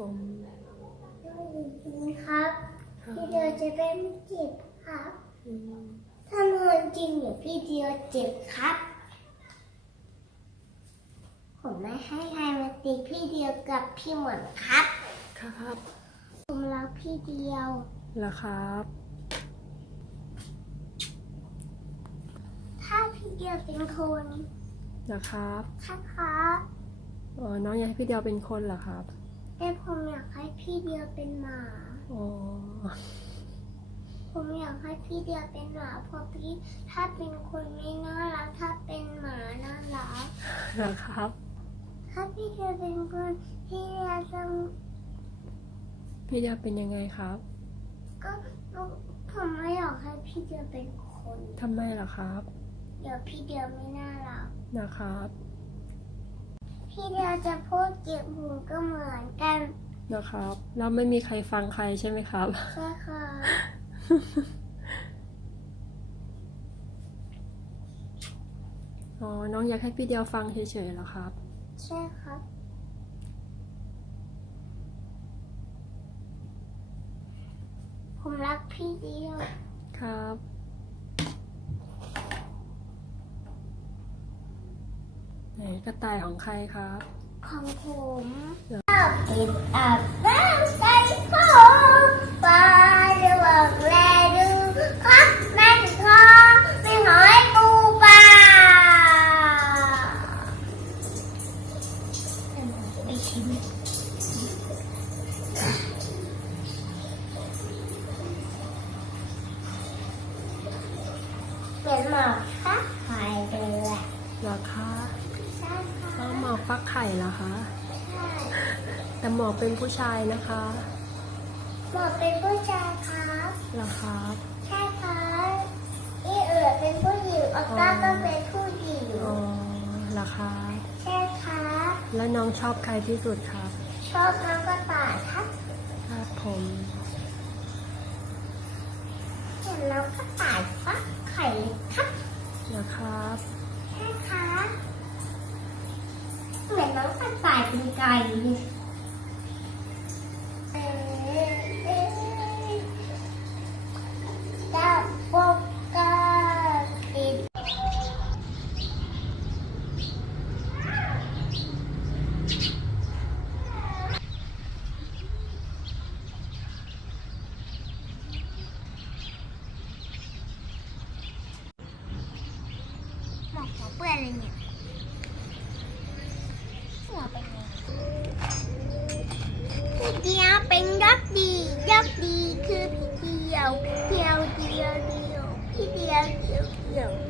จริงครับครับ พี่เดียวจะได้ไม่เจ็บครับอืมถ้านอนจริงเดี๋ยวพี่เดียวเจ็บครับ ผมไม่ให้ใครมาตีพี่เดียวกับพี่หมอนครับ ครับ ผมรักพี่เดียวแล้วครับ ถ้าพี่เดียวเป็นคนนะครับค่ะครับอ๋อน้องอยากให้พี่เดียวเป็นคนเหรอครับ แต่ผมอยากให้พี่เดียวเป็นหมา อ๋อ ผมอยากให้พี่เดียวเป็นหมาเพราะพี่ถ้าเป็นคนไม่น่ารักถ้าเป็นหมาน่ารักนะครับ ถ้าพี่เดียวเป็นคนพี่เดียวจะพี่เดียวเป็นยังไงครับ ก็ผมไม่อยากให้พี่เดียวเป็นคนทำไมล่ะครับ เดี๋ยวพี่เดียวไม่น่ารักนะครับ พี่เดียวจะพูดเก็บหูก็เหมือนกันนะครับแล้วไม่มีใครฟังใครใช่ไหมครับ ใช่ค่ะอ๋อ น้องอยากให้พี่เดียวฟังเฉยๆเหรอครับ ใช่ครับผมรักพี่เดียว ครับ ไหนกระต่ายของใครครับ ของผมติดอาบน้ำใส่ผมปลาจะบอกแลดูครับแม่นคอไม่หอยปูปลาไปชิมเป็นหมอกค่ะ ฟักไข่เหรอคะใช่แต่หมอกเป็นผู้ชายนะคะหมอกเป็นผู้ชายครับเหรอครับใช่ครับอีเอ๋อเป็นผู้หญิงออต้าก็เป็นผู้หญิงอ๋อเหรอคะใช่ครับแล้วน้องชอบใครที่สุดครับ ชอบน้องกระต่ายครับครับผม เหมือนน้องกระ Yeah.